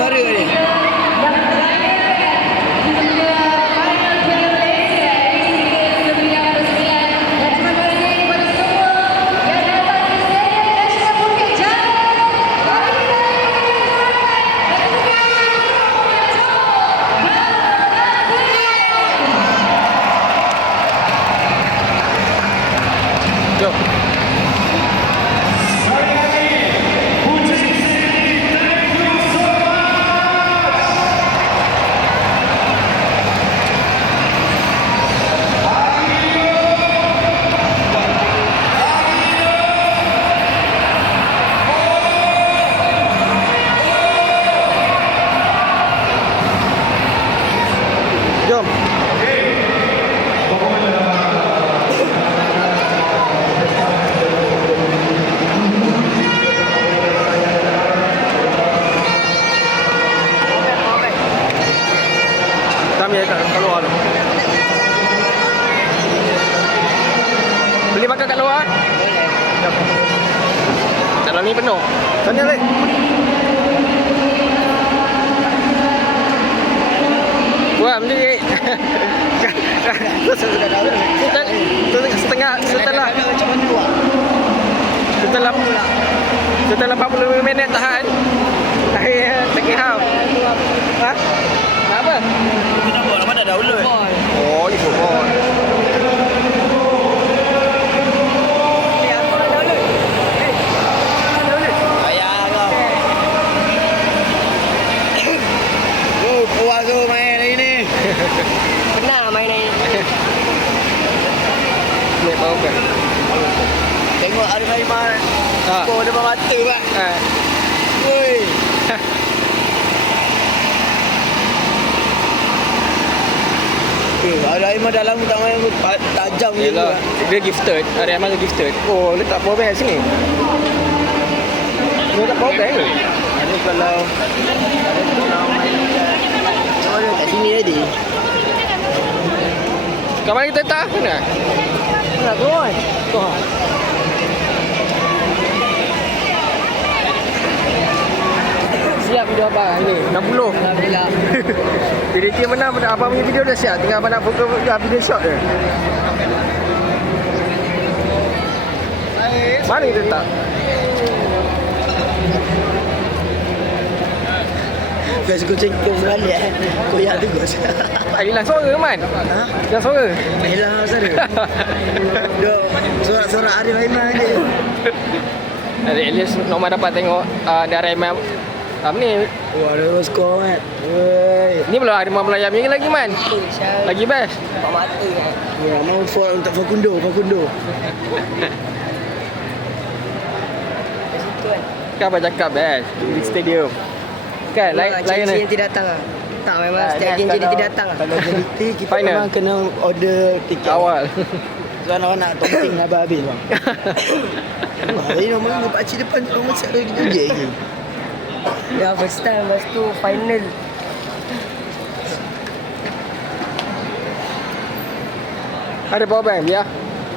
suara ni. Jom. Jom. Kami kat luar tu. Beli makan kat luar? Jom. Dalam ni penuh. Sana lek. Wah, beli. Setelah 40 minit tahan. Akhirnya terkihau. Ha? Apa? Kita buat lama dah download. Oh, itu bol. Ayah kau. Oh, puas tu main hari ni. Senang lah main ni. Ni bau kan. Tengok Arif Aiman. Ha. Kau depan mata pak. Ha. Woi. Arif Aiman dalam tak main tajam je tu. Yelah, dia gifted. Hari Amal gifted. Oh, letak power bank sini. Dia letak power bank ke? Ada kalau main kat sini tadi. Kawan kita tak mana? Nak keluar. Oh. Siap video abang ini 60. Alhamdulillah. Jadi dia menang pada abang punya video dah siap. Tinggal abang nak fokus video shot je. Mana kita letak? Best kucing ke balik koyak tu gos. Hilang suara Man. Ha? Hilang suara. Hilang suara. Dok, sorak-sorak Arif Aiman je. At least Norman dapat tengok dari Imam ni. Wah, ada skor mat. Woi. Ni belum ada Melayu ni lagi Man. Lagi best. Nampak mata kan. Ya, mau for untuk Facundo. Kat situ kan. Kan abang cakap best di stadium. Kan lain Janji ni. nanti datang lah. Tak memang Tak, setiap next janji nanti kalau- datang lah. Kalau JDT kita Final. memang kena order tiket Awal. Tuan orang nak topping habis-habis bang. Wah, ini nombor pakcik depan tu nombor siap lagi je lagi. Ya first time, lepas tu final. Ada power bank biar.